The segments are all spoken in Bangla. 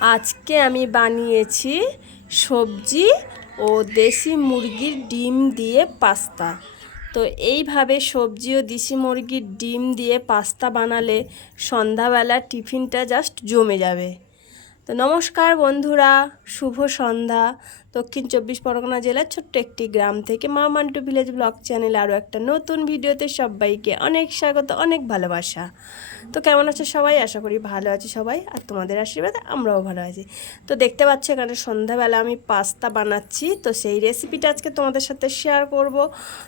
আজকে আমি বানিয়েছি সবজি ও দেশি মুরগির ডিম দিয়ে পাস্তা। তো এইভাবে সবজি ও দেশি মুরগির ডিম দিয়ে পাস্তা বানালে সন্ধ্যাবেলা টিফিনটা জাস্ট জমে যাবে। তো নমস্কার বন্ধুরা, শুভ সন্ধ্যা। দক্ষিণ 24 পরগনা জেলার ছোট্ট একটি গ্রাম থেকে মা মান্টু ভিলেজ ব্লগ চ্যানেল আরও একটা নতুন ভিডিওতে সবাইকে অনেক স্বাগত, অনেক ভালোবাসা। তো কেমন আছে সবাই? আশা করি ভালো আছে সবাই, আর তোমাদের আশীর্বাদে আমরাও ভালো আছি। তো দেখতে পাচ্ছ এখানে সন্ধ্যাবেলা আমি পাস্তা বানাচ্ছি, তো সেই রেসিপিটা আজকে তোমাদের সাথে শেয়ার করব।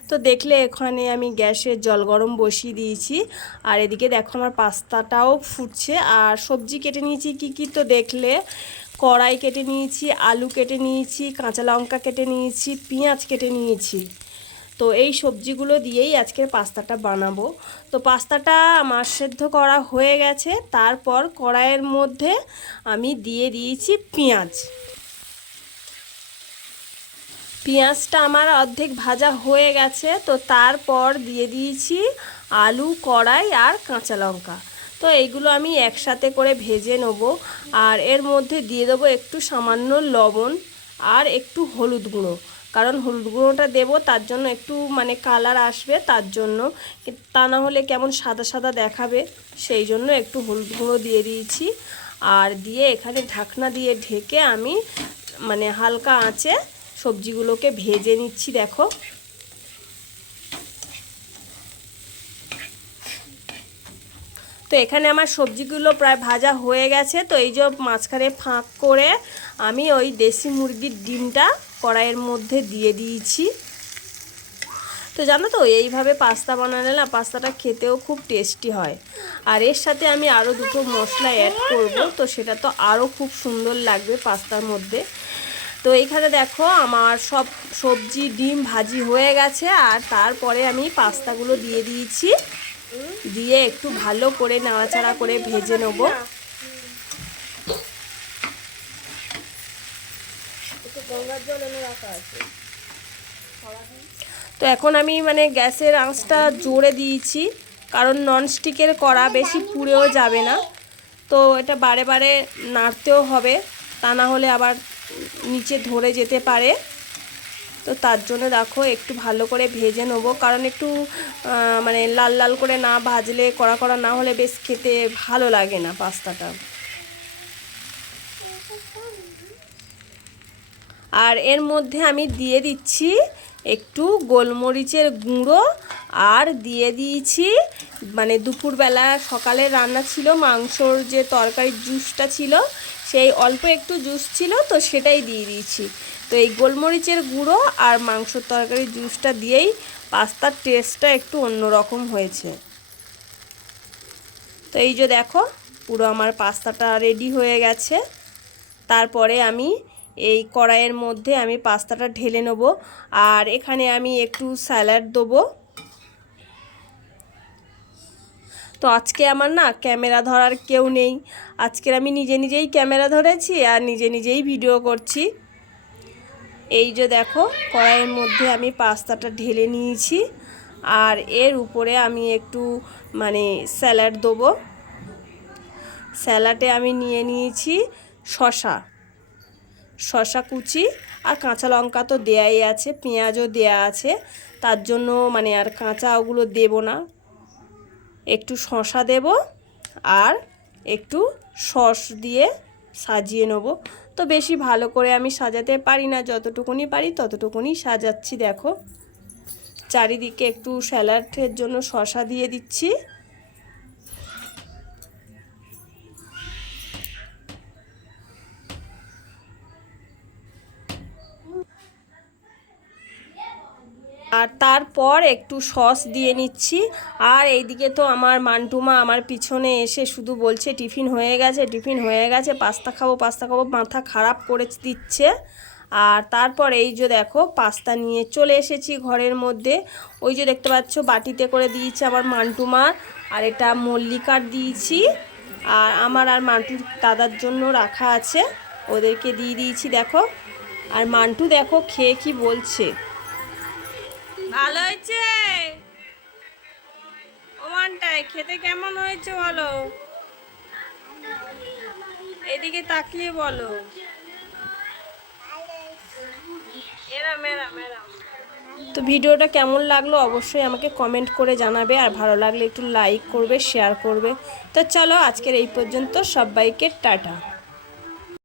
তো দেখলে এখানে আমি গ্যাসে জল গরম বসিয়ে দিয়েছি, আর এদিকে দেখো আমার পাস্তাটাও ফুটছে। আর সবজি কেটে নিয়েছি কি তো দেখলে কড়াই কেটে নিয়েছি, আলু কেটে নিয়েছি, কাঁচা লঙ্কা কেটে নিয়েছি, পেঁয়াজ কেটে নিয়েছি। তো এই সবজিগুলো দিয়েই আজকের পাস্তাটা বানাবো। তো পাস্তাটা আমার সেদ্ধ করা হয়ে গেছে। তারপর কড়াইয়ের মধ্যে আমি দিয়ে দিয়েছি পেঁয়াজটা আমার অর্ধেক ভাজা হয়ে গেছে। তো তারপর দিয়ে দিয়েছি আলু, কড়াই আর কাঁচা লঙ্কা। তো এইগুলো আমি একসাথে করে ভেজে নেব। আর এর মধ্যে দিয়ে দেবো একটু সামান্য লবণ আর একটু হলুদ গুঁড়ো, কারণ হলুদ গুঁড়োটা দেবো তার জন্য একটু কালার আসবে, তার জন্য। তা না হলে কেমন সাদা সাদা দেখাবে, সেই জন্য একটু হলুদ গুঁড়ো দিয়ে দিয়েছি। আর দিয়ে এখানে ঢাকনা দিয়ে ঢেকে আমি হালকা আঁচে সবজিগুলোকে ভেজে নিচ্ছি। দেখো তো এখানে আমার সবজিগুলো প্রায় ভাজা হয়ে গেছে। তো এই যে মাঝখানে ফাঁক করে আমি ওই দেশি মুরগির ডিমটা কড়াইয়ের মধ্যে দিয়ে দিয়েছি। তো জানো তো এইভাবে পাস্তা বানালে না পাস্তাটা খেতেও খুব টেস্টি হয়। আর এর সাথে আমি আরও দুটো মশলা অ্যাড করব, তো সেটা তো আরও খুব সুন্দর লাগবে পাস্তার মধ্যে। তো এইখানে দেখো আমার সব সবজি ডিম ভাজি হয়ে গেছে। আর তারপরে আমি পাস্তাগুলো দিয়ে দিয়েছি, দিয়ে একটু ভালো করে নাড়াচাড়া করে ভেজে নেব। তো এখন আমি গ্যাসের আঁচটা জোরে দিয়েছি, কারণ ননস্টিকের কড়া বেশি পুড়েও যাবে না। তো এটা বারে বারে নাড়তেও হবে, তা না হলে আবার নিচে ধরে যেতে পারে। তো তার জন্য দেখো একটু ভালো করে ভেজে নেব, কারণ একটু লাল লাল করে না ভাজলে, কড়া কড়া না হলে বেশ খেতে ভালো লাগে না পাস্তাটা। আর এর মধ্যে আমি দিয়ে দিচ্ছি একটু গোলমরিচের গুঁড়ো, আর দিয়ে দিয়েছি দুপুরবেলা সকালে রান্না ছিল মাংসর যে তরকারির জুসটা ছিল, সেই অল্প একটু জুস ছিল, তো সেটাই দিয়ে দিয়েছি। তো এই গোলমরিচের গুঁড়ো আর মাংসর তরকারির জুসটা দিয়েই পাস্তার টেস্টটা একটু অন্যরকম হয়েছে। তো এই যে দেখো পুরো আমার পাস্তাটা রেডি হয়ে গেছে। তারপরে আমি এই কড়াইয়ের মধ্যে আমি পাস্তাটা ঢেলে নেব। আর এখানে আমি একটু স্যালাড দেবো। তো আজকে আমার না ক্যামেরা ধরার কেউ নেই, আজকের আমি নিজে নিজেই ক্যামেরা ধরেছি আর নিজে নিজেই ভিডিও করছি। এই যে দেখো কড়াইয়ের মধ্যে আমি পাস্তাটা ঢেলে নিয়েছি, আর এর উপরে আমি একটু স্যালাড দেবো। স্যালাডে আমি নিয়ে নিয়েছি শসা কুচি, আর কাঁচা লঙ্কা তো দেয়াই আছে, পেঁয়াজও দেয়া আছে, তার জন্য আর কাঁচা ওগুলো দেব না। একটু শসা দেব আর একটু সস দিয়ে সাজিয়ে নেব। তো বেশি ভালো করে আমি সাজাতে পারি না, যতটুকুনি পারি ততটুকুনি সাজাচ্ছি। দেখো চারিদিকে একটু স্যালাডের জন্য শসা দিয়ে দিচ্ছি। আর তারপর একটু সস দিয়ে নিচ্ছি। আর এইদিকে তো আমার মান্টুমা আমার পিছনে এসে শুধু বলছে টিফিন হয়ে গেছে, টিফিন হয়ে গেছে, পাস্তা খাবো পাস্তা খাবো, মাথা খারাপ করে দিচ্ছে। আর তারপর এই যে দেখো পাস্তা নিয়ে চলে এসেছি ঘরের মধ্যে। ওই যে দেখতে পাচ্ছ বাটিতে করে দিয়েছে আমার মান্টুমা, আর এটা মল্লিকার দিয়েছি, আর আমার আর মান্টুর দাদার জন্য রাখা আছে, ওদেরকে দিয়ে দিয়েছি। দেখো আর মান্টু দেখো খেয়ে কি বলছে। ভালো হয়েছে ওমানটাই, খেতে কেমন হয়েছে বলো। এদিকে তাকিয়ে বলো। এরম এরম এরম। তো ভিডিওটা কেমন লাগলো অবশ্যই আমাকে কমেন্ট করে জানাবে, আর ভালো লাগলে একটু লাইক করবে, শেয়ার করবে। তো চলো আজকের এই পর্যন্ত, সবাইকে টাটা।